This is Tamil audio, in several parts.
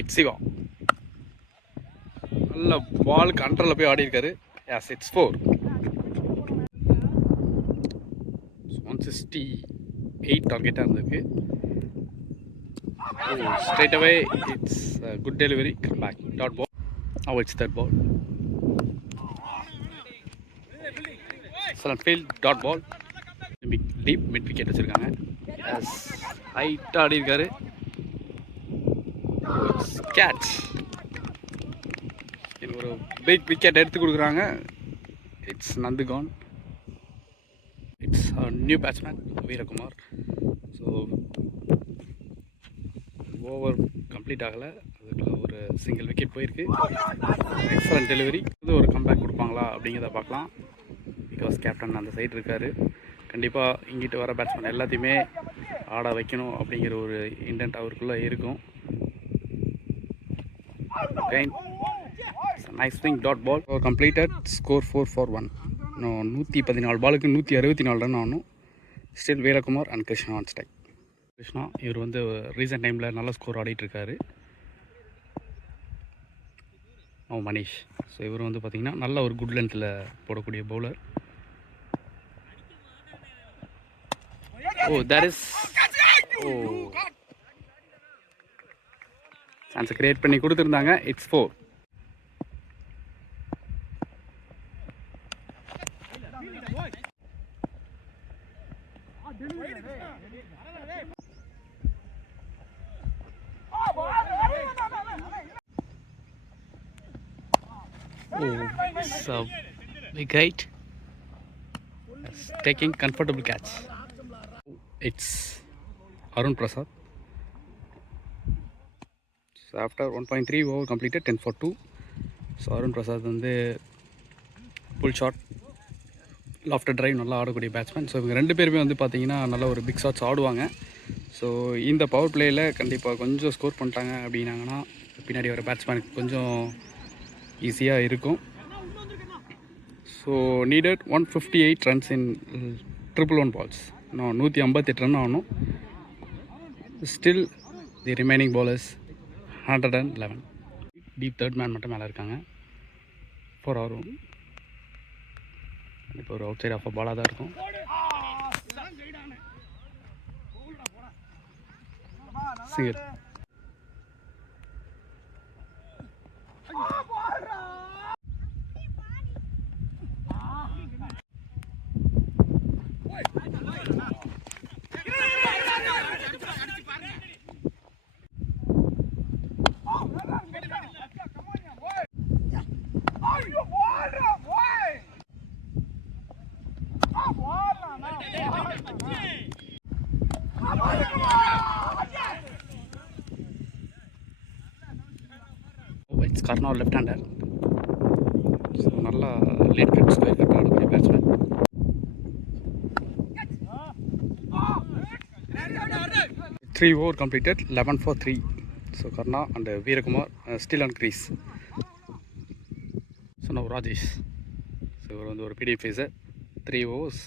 இட்ஸ் சிவா நல்ல பால் கண்ட்ரோலில் போய் ஆடி இருக்காரு. S, it's 4. 168 டார்கெட்டாக இருந்திருக்கு. Straight away, it's a good delivery. Come back. Dot ball. Now it's third ball. Excellent field. Dot ball. Deep mid wicket வச்சிருக்காங்க. Yes. Height ஆடி இருக்காரு. Catch. இது ஒரு big wicket எடுத்து கொடுக்குறாங்க. It's Nandugan. It's a new batsman, Veerakumar. So over complete ஆகலை, அதுக்குள்ள ஒரு சிங்கிள் விக்கெட் போயிருக்கு. Excellent delivery. இது ஒரு கம்பேக் கொடுப்பாங்களா அப்படிங்கிறத பார்க்கலாம். பிகாஸ் கேப்டன் அந்த சைடு இருக்கார். கண்டிப்பாக இங்கிட்டு வர பேட்ஸ்மேன் எல்லாத்தையுமே ஆட வைக்கணும் அப்படிங்கிற ஒரு இன்டென்ட் அவருக்குள்ளே இருக்கும். Nice swing. Dot ball. Completed. Score 4 for 1. இன்னும் 114 பாலுக்கு 164 ரன் ஆகணும். Still Veerakumar and Krishna on strike. Krishna இவர் வந்து ரீசெண்ட் டைமில் நல்ல ஸ்கோர் ஆடிட்டுருக்காரு. மனிஷ். ஸோ இவர் வந்து பார்த்திங்கன்னா நல்ல ஒரு குட் லென்த்தில் போடக்கூடிய பவுலர். தேட் இஸ் சான்ஸை கிரியேட் பண்ணி கொடுத்துருந்தாங்க. It's 4. It's a big height. Taking comfortable catch. It's Arun Prasad. So after 1.3 over completed, 10 for 2. So Arun Prasad வந்து புல் ஷாட் லாஃப்டர் டிரைவ் நல்லா ஆடக்கூடிய பேட்ஸ்மேன். ஸோ இவங்க ரெண்டு பேருமே வந்து பார்த்தீங்கன்னா நல்ல ஒரு பிக் ஷாட்ஸ் ஆடுவாங்க. ஸோ இந்த பவர் பிளேயில் கண்டிப்பாக கொஞ்சம் ஸ்கோர் பண்ணிட்டாங்க அப்படின்னாங்கன்னா பின்னாடி வர பேட்ஸ்மேனுக்கு கொஞ்சம் ஈஸியாக இருக்கும். So needed 158 runs in 111 balls. இன்னும் 158 ரன் ஆகணும். Still the remaining bowlers 111. Deep third man மட்டும் மேலே இருக்காங்க. 4 hour. இப்போ ஒரு அவுட் சைட் ஆஃப் பாலாக தான் இருக்கும். Single. It's Karnal left-hander. So நல்லா லேட் கட் ஸ்கொயர் கட் ஆடக்கூடிய batsman. Three over completed, 11 for 3. So Karna and Veerakumar still on crease. So now Rajesh. So இவர் வந்து ஒரு PDF phaser. 3 overs,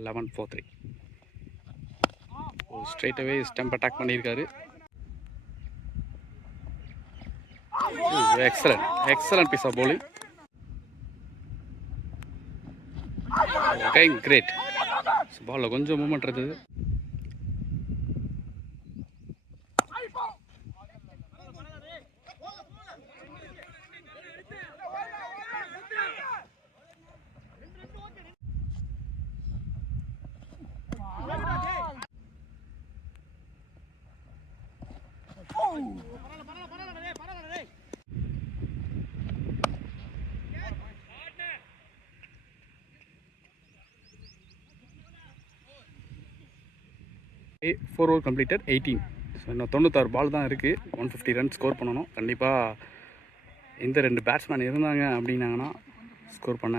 11 for 3. Straight away stump attack பண்ணியிருக்காரு. Excellent piece of bowling. Okay, great. So ball கொஞ்சம் மூவ்மெண்ட் இருந்தது. Four over completed, 18. ஸோ இன்னும் 96 பால் தான் இருக்குது. 150 ரன் ஸ்கோர் பண்ணணும். கண்டிப்பாக இந்த ரெண்டு பேட்ஸ்மேன் இருந்தாங்க அப்படின்னாங்கன்னா ஸ்கோர் பண்ண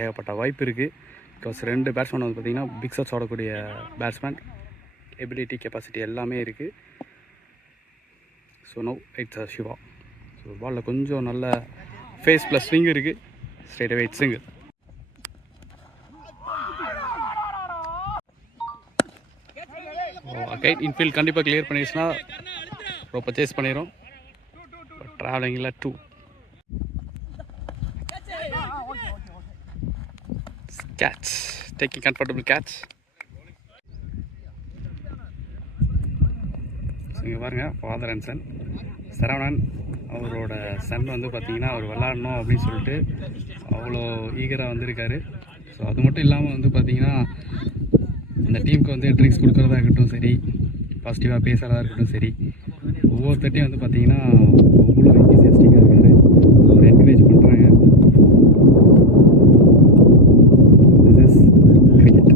ஏகப்பட்ட வாய்ப்பு இருக்குது. பிகாஸ் ரெண்டு பேட்ஸ்மேன் வந்து பார்த்திங்கன்னா பிக் ஷாட்ஸ் ஆடக்கூடிய பேட்ஸ்மேன், எபிலிட்டி கெப்பாசிட்டி எல்லாமே இருக்குது. So no it's Siva. So பாலில் கொஞ்சம் நல்ல ஃபேஸ் ப்ளஸ் ஸ்விங் இருக்குது. Straight away it's single. கைட் இன்ஃபீல்ட் கண்டிப்பாக கிளியர் பண்ணிடுச்சுன்னா ரொம்ப சேஸ் பண்ணிடும். ட்ராவலிங்கில் 2 கேட்ச், டேக்கிங் கம்ஃபர்டபுள் கேட்ச். இங்கே பாருங்கள், ஃபாதர் அண்ட் சன். சரவணன் அவரோட சன் வந்து பார்த்திங்கன்னா அவர் விளாடணும் அப்படின்னு சொல்லிட்டு அவ்வளோ ஈகராக வந்திருக்காரு. ஸோ அது மட்டும் இல்லாமல் வந்து பார்த்திங்கன்னா இந்த டீமுக்கு வந்து ட்ரிங்க்ஸ் கொடுக்குறதா இருக்கட்டும் சரி, பாசிட்டிவாக பேசுகிறதா இருக்கட்டும் சரி, ஒவ்வொருத்தட்டையும் வந்து பார்த்திங்கன்னா அவ்வளோ என்தூசியாஸ்டிக்காக இருக்காரு. அவர் என்கரேஜ் பண்ணுறாங்க. This is cricket.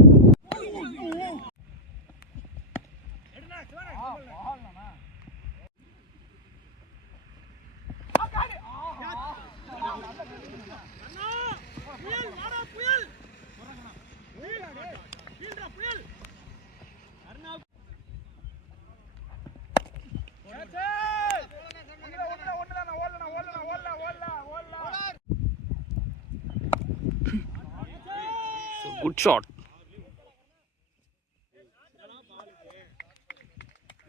Good shot.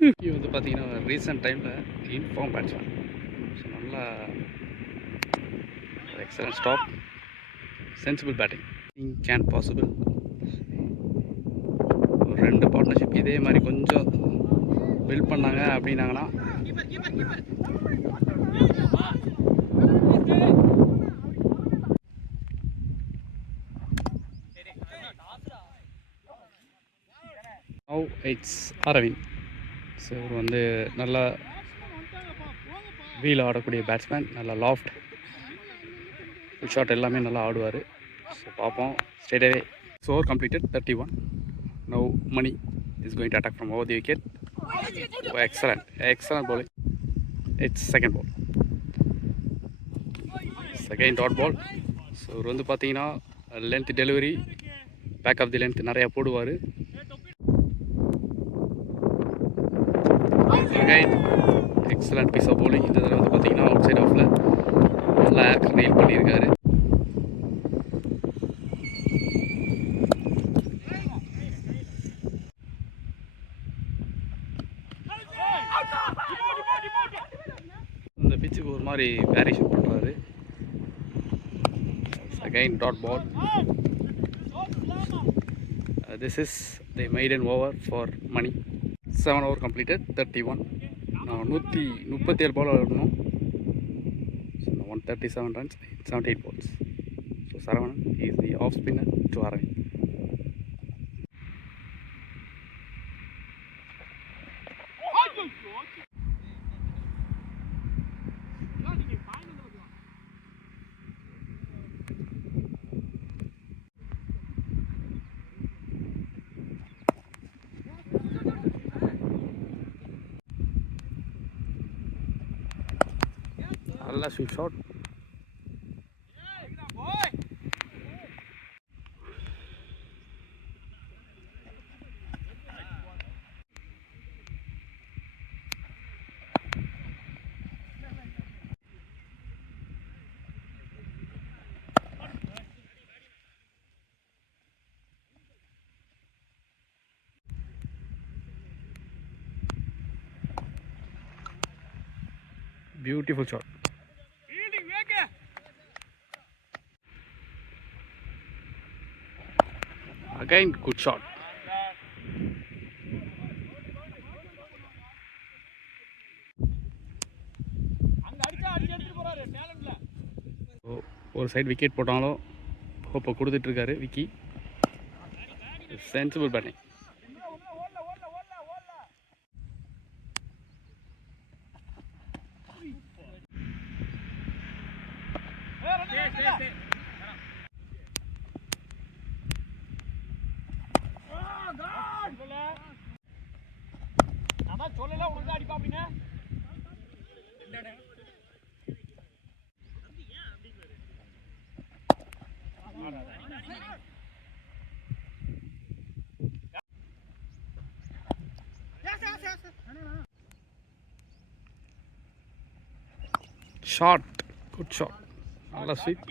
இது வந்து பார்த்தீங்கன்னா ரீசெண்ட் டைமில் இன்ஃபார்ம் பேட்ஸ்மேன். ஸோ நல்லா excellent stop, sensible batting, can possible. ஒரு 2 பார்ட்னர்ஷிப் இதே மாதிரி கொஞ்சம் பில்ட் பண்ணாங்க அப்படின்னாங்கன்னா நவ் இட்ஸ் அரவிந்த். ஸோ இவர் வந்து நல்லா வீல் ஆடக்கூடிய பேட்ஸ்மேன், நல்லா லாஃப்ட், ஃபுல் ஷாட் எல்லாமே நல்லா ஆடுவார். ஸோ பார்ப்போம் straight away. So over completed 31. Now Mani is going to attack from over the wicket. Excellent bowling. It's second ball, second dot ball. So இவர் வந்து பார்த்தீங்கன்னா length delivery, back of the length நிறையா போடுவார். Excellent piece of bowling. இந்த தடவை வந்து பார்த்தீங்கன்னா அவுட் சைட் ஆஃபில் நல்லா ஏர்க்கு நெயில் பண்ணியிருக்காரு. இந்த பிச்சுக்கு ஒரு மாதிரி வேரியேஷன் பண்ணுறாரு. Again dot ball. This is the maiden over for Mani. 7 over completed 31. 137 ball ஆடணும். 137 runs, 78 balls. So Saravanan is the off spinner to Aravind. நல்லா sweet shot. Beautiful shot. Again, good shot. ஒரு சைடு விக்கெட் போட்டாலும் ஹோப்பை கொடுத்துட்ருக்காரு விக்கி. Sensible batting. சொல்லல உனக்கு அடிப்பா அப்படின்னு. ஷாட், குட் ஷாட், நல்லா ஸ்வீப்.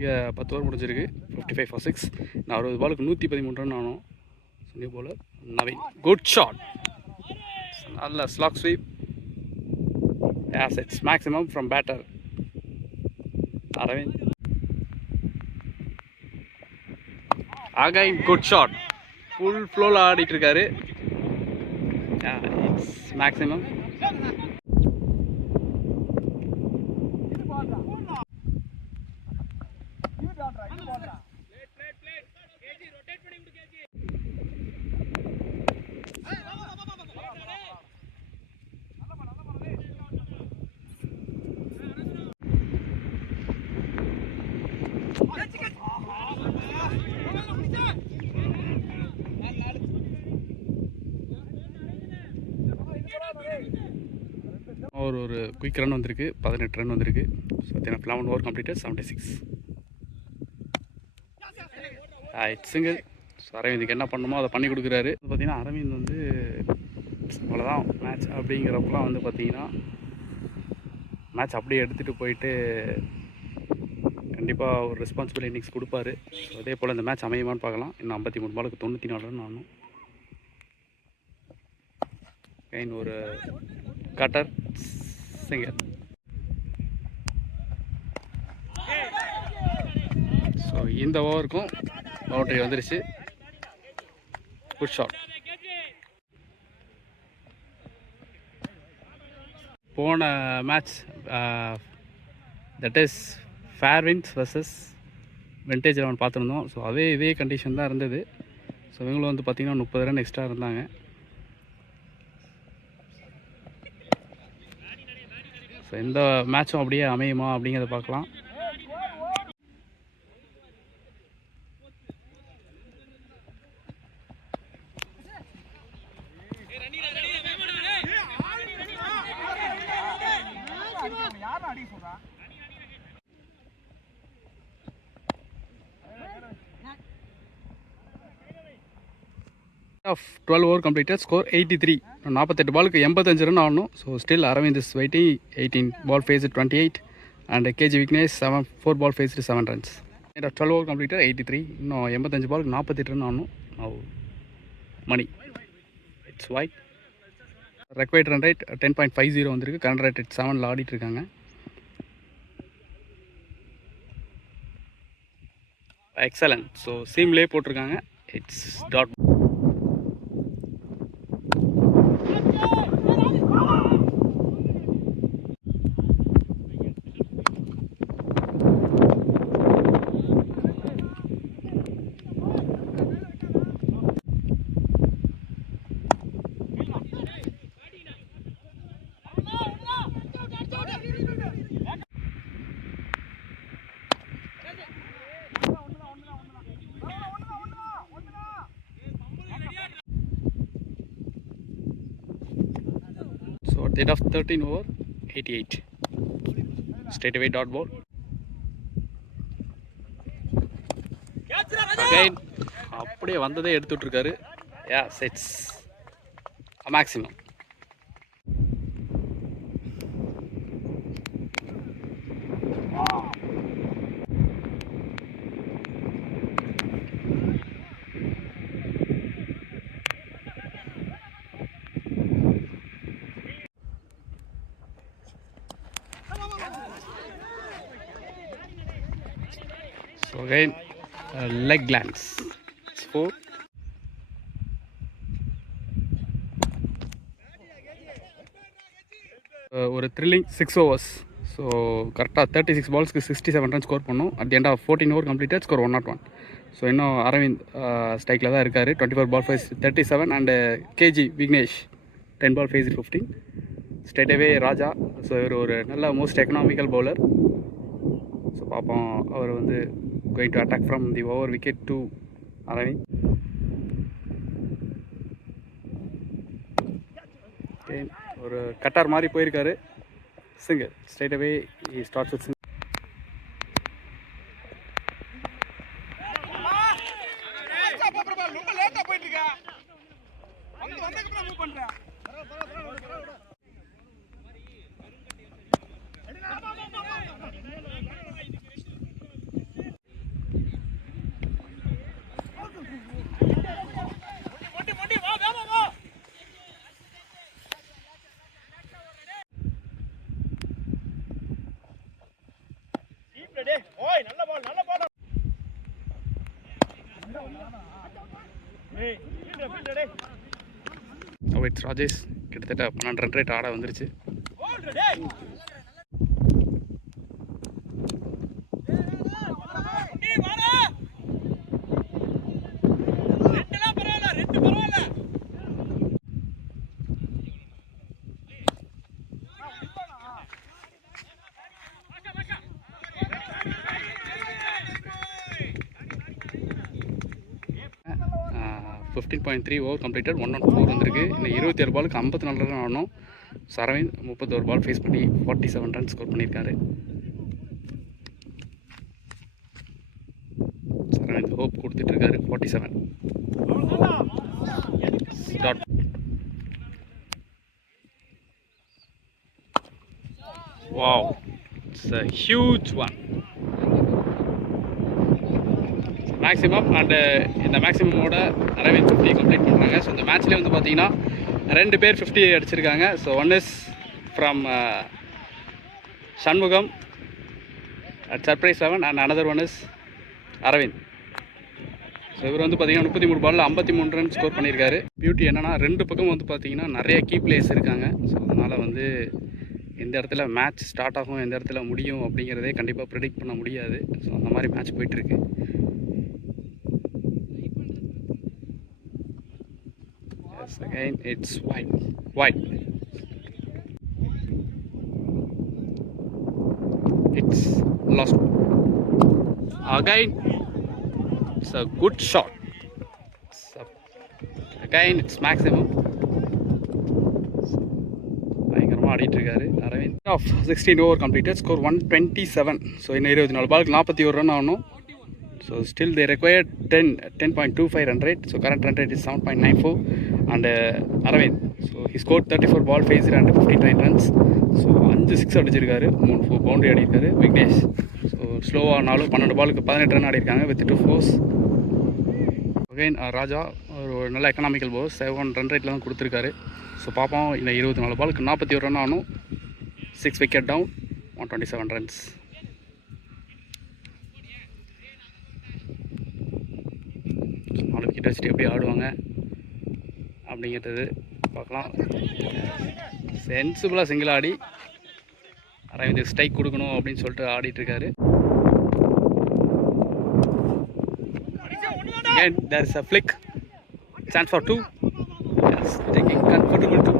இங்கே 10 ஓவர் முடிஞ்சிருக்கு. 55 for 6. நான் 60 பாலுக்கு 113 ரன் ஆனோம். New bowler Naveen, good shot, நல்ல slog sweep. Assets maximum from batter Aravind. Again good shot, full ஃப்ளோவில் ஆடிட்டு இருக்காரு. It's maximum. ஒரு குயிக் ரன் வந்திருக்கு, 18 ரன் வந்திருக்கு. So 11 over completed, 76. It's single. So அரவிந்துக்கு என்ன பண்ணணுமோ அதை பண்ணி கொடுக்குறாரு. பார்த்தீங்கன்னா அரவிந்த் வந்து அவ்வளோதான் மேட்ச் அப்படிங்கிறப்பெல்லாம் வந்து பார்த்தீங்கன்னா மேட்ச் அப்படியே எடுத்துகிட்டு போயிட்டு கண்டிப்பாக ஒரு ரெஸ்பான்சிபிள் இன்னிங்ஸ் கொடுப்பாரு. ஸோ அதே போல் இந்த மேட்ச் அமையுமான்னு பார்க்கலாம். இன்னும் 53 பாலுக்கு 94 ரன் ஆகணும். ஒரு கட்டர் சிங்கர். ஸோ இந்த ஓவருக்கும் பவுண்டரி வந்துருச்சு. Good shot. போன match that is Fairwins versus Vintage 11 பார்த்துருந்தோம். ஸோ இதே கண்டிஷன் தான் இருந்தது. ஸோ இவங்களும் வந்து பார்த்திங்கன்னா 30 ரன் எக்ஸ்ட்ரா இருந்தாங்க. ஸோ இந்த மேட்சும் அப்படியே அமையுமா அப்படிங்கிறத பார்க்கலாம். of 12 over completed, score 83. 48 பாலுக்கு 85 ரன் ஆடணும். So still Aravind is waiting. 18 ball faced 28 and KG Vignesh 4 ball faced 7 runs. 12 over completed 83. இன்னும் 85 பாலுக்கு 48 ரன் ஆடணும். Mani it's wide. Required run rate 10.50 வந்திருக்கு. கரண்ட் ரேட் 7ல் ஆடிட்டு இருக்காங்க. எக்ஸலன்ட். ஸோ சீம்லே போட்டிருக்காங்க. It's dot. So at the end of 13 over, 88. Straight away dot ball. Again, அப்படியே வந்ததே எடுத்துட்டு இருக்காரு. Yeah, sets a maximum. So again, leg glance. It's 4. ஒரு த்ரில்லிங் 6 overs. ஸோ கரெக்டாக 36 பால்ஸ்க்கு 67 ரன் ஸ்கோர் பண்ணோம். At the end of 14 over completed, score 101. So இன்னும் அரவிந்த் ஸ்ட்ரைக்கில் தான் இருக்கார். 24 ball face 37 and KG Vignesh 10 ball face 15. Straight away Raja. So இவர் ஒரு நல்ல மோஸ்ட் எக்கனாமிக்கல் பவுலர். ஸோ பார்ப்போம் அவர் வந்து going to attack from the over wicket to Aravind. ஒரு கட்டார் மாதிரி போயிருக்காரு. Single straight away starts with single. It's Rajesh. கிட்டத்தட்ட 12 ரன் ரேட் ஆட வந்துருச்சு. Fifteen 15.3 over completed. 1-4 வந்திருக்கு. இன்னும் 27 பாலுக்கு 54 ரன் ஆடணும். அரவிந்த் 31 பால் ஃபேஸ் பண்ணி 47 ரன் ஸ்கோர் பண்ணியிருக்காரு. அரவிந்த் ஹோப் கொடுத்துட்ருக்காரு. 47 start. Wow, it's a huge one. Maximum and இந்த மேக்ஸிமமோட அரவிந்த் 50 கம்ப்ளீட் பண்ணுறாங்க. ஸோ இந்த மேட்ச்லேயே வந்து பார்த்தீங்கன்னா 2 பேர் 50 அடிச்சிருக்காங்க. So one is from Shanmugam at Surprise 7 and another one is Aravind. So இவர் வந்து பார்த்தீங்கன்னா 33 பாலில் 53 ரன் ஸ்கோர் பண்ணியிருக்காரு. பியூட்டி என்னென்னா 2 பக்கம் வந்து பார்த்தீங்கன்னா நிறைய கீ பிளேயர்ஸ் இருக்காங்க. ஸோ அதனால் வந்து எந்த இடத்துல மேட்ச் ஸ்டார்ட் ஆகும், எந்த இடத்துல முடியும் அப்படிங்கிறதே கண்டிப்பாக ப்ரிடிக்ட் பண்ண முடியாது. ஸோ அந்த மாதிரி மேட்ச் போயிட்டுருக்கு. Again it's wide. It's lost. Again it's a good shot. Again it's maximum. பயங்கரமாக ஆடிட்டு இருக்காரு Aravind. Of 16 over completed. Score 127. So இன்னும் 24 பாலுக்கு 41 ரன் ஆகணும். So still they require 10.25 run rate. So current run rate is 7.94. And Aravind, so he scored 34 ball faced and 59 runs. So 5 6 அடிச்சிருக்காரு, 3 பவுண்டரி ஆடிருக்காரு. விக்னேஷ் ஸோ ஸ்லோவானாலும் 12 பாலுக்கு 18 ரன் ஆடிருக்காங்க வித் 2 4s. அகைன் ராஜா ஒரு நல்ல எக்கனாமிக்கல் பவுலர், 7 ரன் ரேட்டில் தான் கொடுத்துருக்காரு. ஸோ பார்ப்போம். இன்னும் 24 பாலுக்கு 41 ரன் ஆகணும். 6 விக்கெட் டவுன், 127 ரன்ஸ். நாலு விக்கெட் வச்சுட்டு எப்படி ஆடுவாங்க அப்படிங்கிறது பார்க்கலாம். சென்சிபிளாக சிங்கிள் ஆடி அரவிந்த் ஸ்ட்ரைக் கொடுக்கணும் அப்படின்னு சொல்லிட்டு ஆடிட்டுருக்காரு. Again there is a flick, chance for 2. Yes, taking comfortable 2.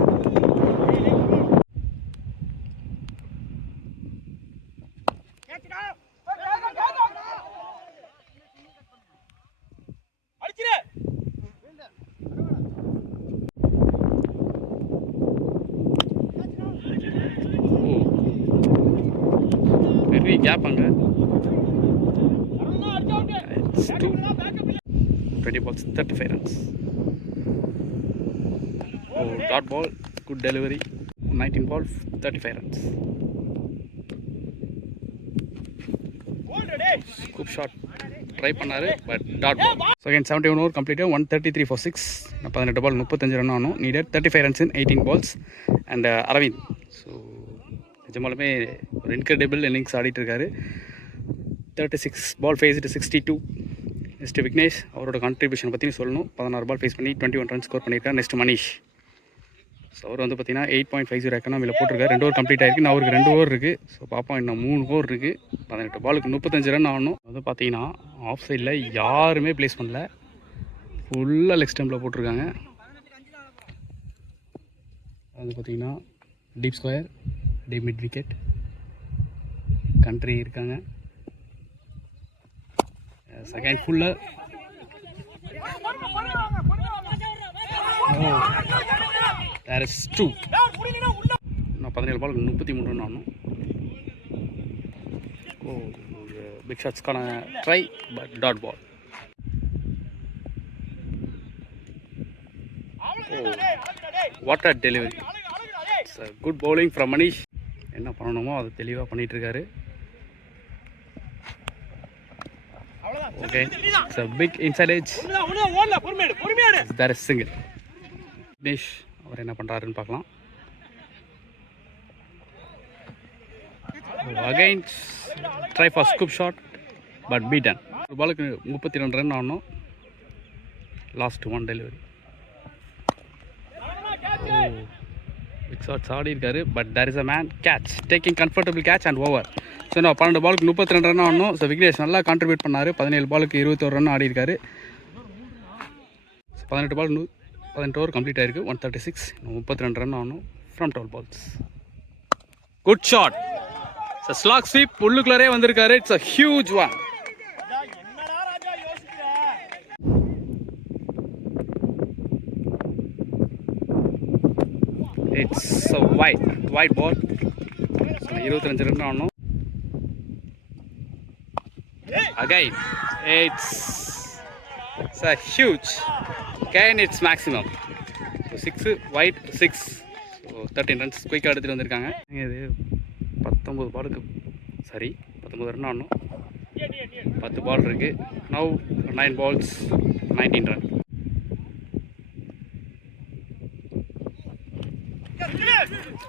பெரிய கேப் அங்கே. It's 2. 20 balls, 35 runs. Oh, dot ball, good delivery. 19 balls, 35 runs. Scoop shot try பண்ணார், but dot ball. So again 71 over கம்ப்ளீட்டாக 133 for 6. 18 பால் 35 ரன் ஆகணும். Needed 35 runs in 18 balls. And Aravind so நிஜமாலுமே ஒரு இன்க்ரெடிபிள் இன்னிங்ஸ் ஆடிட்டு இருக்காரு. 36 பால் ஃபேஸ்டு 62. நெக்ஸ்ட்டு விக்னேஷ், அவரோட கான்ட்ரிபியூஷன் பற்றி சொல்லணும். 16 பால் ஃபேஸ் பண்ணி 21 ரன் ஸ்கோர் பண்ணியிருக்காரு. நெக்ஸ்ட் மனிஷ், ஸோ அவர் வந்து பார்த்தீங்கன்னா 8.50 எக்கனாமியில் போட்டிருக்காரு. 2 ஓவர் கம்ப்ளீட் ஆகிருக்கு. நான் அவருக்கு 2 ஓவர் இருக்குது. ஸோ பார்ப்போம், இன்னும் 3 ஓவர் இருக்குது. 18 பாலுக்கு 35 ரன் ஆகணும். வந்து பார்த்தீங்கன்னா ஆஃப் சைடில் யாருமே ப்ளேஸ் பண்ணல, ஃபுல்லாக லெக் ஸ்டம்பில் போட்டிருக்காங்க. அது பார்த்தீங்கன்னா deep square, deep mid wicket, country இருக்காங்க. Second fuller. There is 2. நான் 17 பால் 33 ரன் ஆடணும். பிக் ஷாட்ஸ்க்கான try, but dot ball. What a delivery. It's a good bowling from Manish. என்ன பண்ணணுமோ அதை தெளிவாக பண்ணிகிட்ருக்காரு. Okay, it's a big inside edge. There is single. Vignesh அவர் என்ன பண்ணுறாருன்னு பார்க்கலாம். Again try for scoop shot, but beaten. ஒரு பாலுக்கு 32 ரன் ஆடணும். Last one delivery. Big shots ஆடி இருக்காரு, but there is a man catch, taking comfortable catch and over. So நான் 12 பாலுக்கு 32 ரன் ஆடணும். ஸோ விக்னேஷ் நல்லா கான்ட்ரிபியூட் பண்ணார். 17 பாலுக்கு 21 ரன் ஆடி இருக்காரு. 18 பால் 18 ஓவர் கம்ப்ளீட் ஆயிருக்கு. 136, 32 ரன் ஆகணும் from 12 balls. Good shot. Slog sweep, உள்ளுக்குள்ளே வந்திருக்காரு. It's a huge one. It's a wide ball. 25 run ஆகணும். Again, it's a huge. Again, it's maximum. So 6 wide, 6. So 13 runs குயிக்காக எடுத்துகிட்டு வந்திருக்காங்க. இது 19 பாலுக்கு சரி 19 ரன் ஆடணும். 10 பால் இருக்குது. Now 9 balls, 19 run.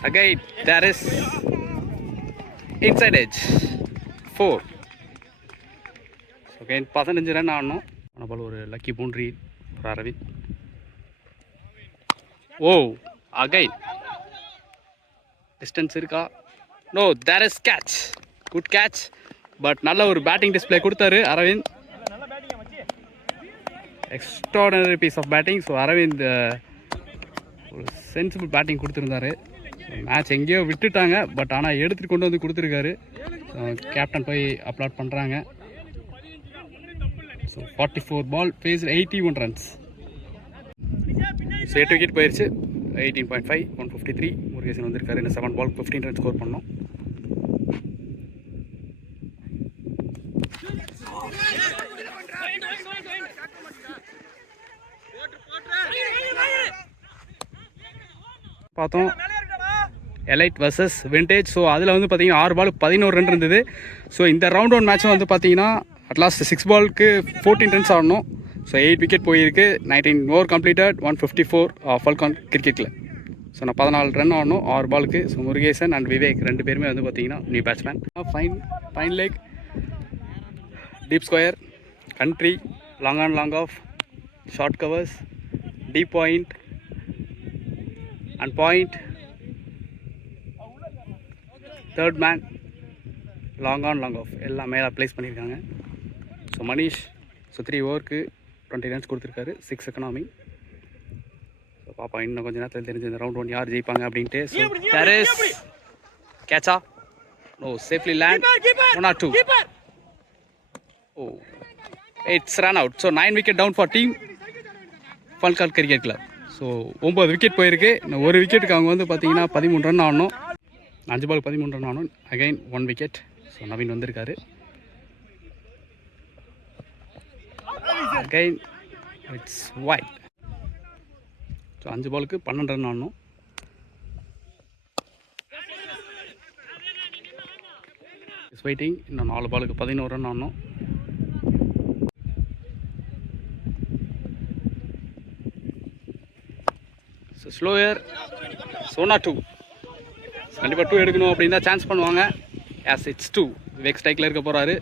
Again, there is inside edge 4. Okay, 15 run ஆடணும். ஆனால் போல் ஒரு lucky boundary for Aravind. Oh, again distance இருக்கா? No, there is catch. Good catch, but நல்ல ஒரு பேட்டிங் டிஸ்பிளே கொடுத்தாரு Aravind. Extraordinary piece of batting. So Aravind ஒரு சென்சிபிள் பேட்டிங் கொடுத்துருந்தாரு. மேட்ச் எங்கேயோ விட்டுட்டாங்க, பட் ஆனால் எடுத்துகிட்டு கொண்டு வந்து கொடுத்துருக்காரு. கேப்டன் போய் அப்லாட் பண்ணுறாங்க. So 44 ball face 81 runs. So 8 wicket போயிடுச்சு. 18.5, 153. முருகேசன் வந்திருக்காரு. இந்த 7 பால் 15 ரன் ஸ்கோர் பண்ணோம். பார்த்தோம் எலைட் வர்சஸ் விண்டேஜ். ஸோ அதில் வந்து பார்த்தீங்கன்னா 6 பால் 11 ரன் இருந்தது. ஸோ இந்த ரவுண்ட் ஒன் மேட்ச்சும் வந்து பார்த்தீங்கன்னா அட்லாஸ்ட் 6 பாலுக்கு 14 ரன்ஸ் ஆடணும். ஸோ 8 விக்கெட் போயிருக்கு. 19 ஓவர் கம்ப்ளீட்டட். 154 ஃபால்கான் கிரிக்கெட்டில். ஸோ நான் 14 ரன் ஆடணும் 6 பாலுக்கு. ஸோ முருகேசன் அண்ட் விவேக் 2 பேருமே வந்து பார்த்தீங்கன்னா new batsman. Fine leg, deep square, country, long on long off, short covers, deep point and point, third man, long on long off எல்லாம் மேலே ப்ளேஸ் பண்ணியிருக்காங்க. ஸோ மனிஷ் 3 ஓவருக்கு 20 ரன்ஸ் கொடுத்துருக்காரு. 6 எக்கனாமி. ஸோ பாப்பா இன்னும் கொஞ்சம் நேரத்தில் தெரிஞ்சு இந்த ரவுண்ட் 1 யார் ஜெயிப்பாங்க அப்படின்ட்டு. ஸோ தேர் இஸ் கேட்சா. No, safely land. 1 or 2. Oh, it's run out. So 9 wicket down for team Falcon cricket club. So 9 wicket போயிருக்கு. இன்னும் 1 விக்கெட்டுக்கு அவங்க வந்து பார்த்தீங்கன்னா 13 ரன் ஆடணும். 5 பால் 13 ரன் ஆடணும். Again 1 wicket. ஸோ நவீன் வந்திருக்காரு. Again, it's wide. ஸோ 5 பாலுக்கு 12 ரன் ஆடணும். Is waiting. இன்னும் 4 பாலுக்கு 11 ரன் ஆடணும். So slower. சோனா 2. கண்டிப்பாக 2 எடுக்கணும் அப்படின்னு தான் சான்ஸ் பண்ணுவாங்க. S, it's 2. விவேக் ஸ்ட்ரைக்கில் இருக்க போகிறாரு.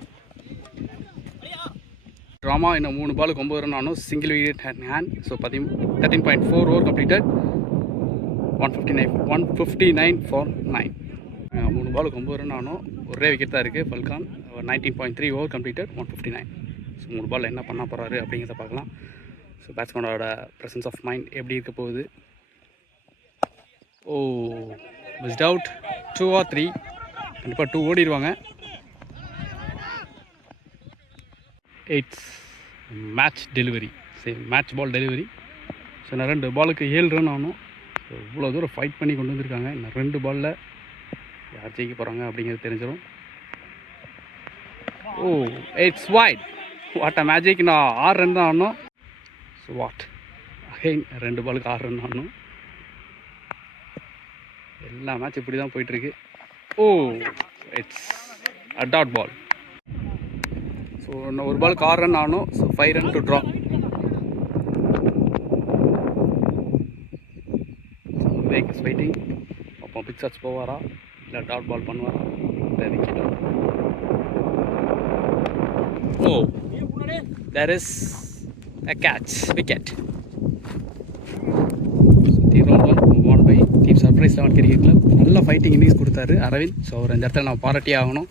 ட்ராமா இன்னும் 3 பாலுக்கு 9 ரன் ஆகணும். Single wicket hand. So 13.4 over completed. 159 for 9. 3 பாலுக்கு 9 ரன் ஆகணும். ஒரே விக்கெட் தான் இருக்குது. Falcon 19.3 over completed. 159. So 3 ball என்ன பண்ண போகிறாரு அப்படிங்கிறத பார்க்கலாம். ஸோ பேட்ஸ்மேனோட ப்ரெசன்ஸ் ஆஃப் மைண்ட் எப்படி இருக்க போகுது. Oh, missed out 2 or 3. கண்டிப்பாக 2 ஓடிடுவாங்க. It's match delivery. சரி, மேட்ச் பால் டெலிவரி. ஸோ நான் 2 பாலுக்கு 7 ரன் ஆகணும். ஸோ இவ்வளோ தூரம் ஃபைட் பண்ணி கொண்டு வந்திருக்காங்க. இன்னும் 2 பாலில் யார் ஜெயிக்க போகிறாங்க அப்படிங்கிறது தெரிஞ்சிடும். Oh, it's wide. What a magic. நான் 6 ரன் தான் ஆடணும். ஸோ வாட் அகைன் 2 பாலுக்கு 6 ரன் ஆடணும். எல்லா மேட்ச் இப்படி தான் போயிட்டுருக்கு. Oh, it's a dot ball. So இன்னும் 1 பாலுக்கு 6 ரன் ஆகணும். So 5 run to draw. Vivek is fighting. அப்போ பிக் ஷாட்ஸ் போவாரா, இல்லை டாட் பால் பண்ணுவாரா, இல்லை wicket? Oh, there is a catch, wicket. One by team Surprise 11 cricket club. நல்ல ஃபைட்டிங் இன்னிங்ஸ் கொடுத்தாரு அரவிந்த். ஸோ அவர் இந்த இடத்துல நான் பாராட்டியே ஆகணும்.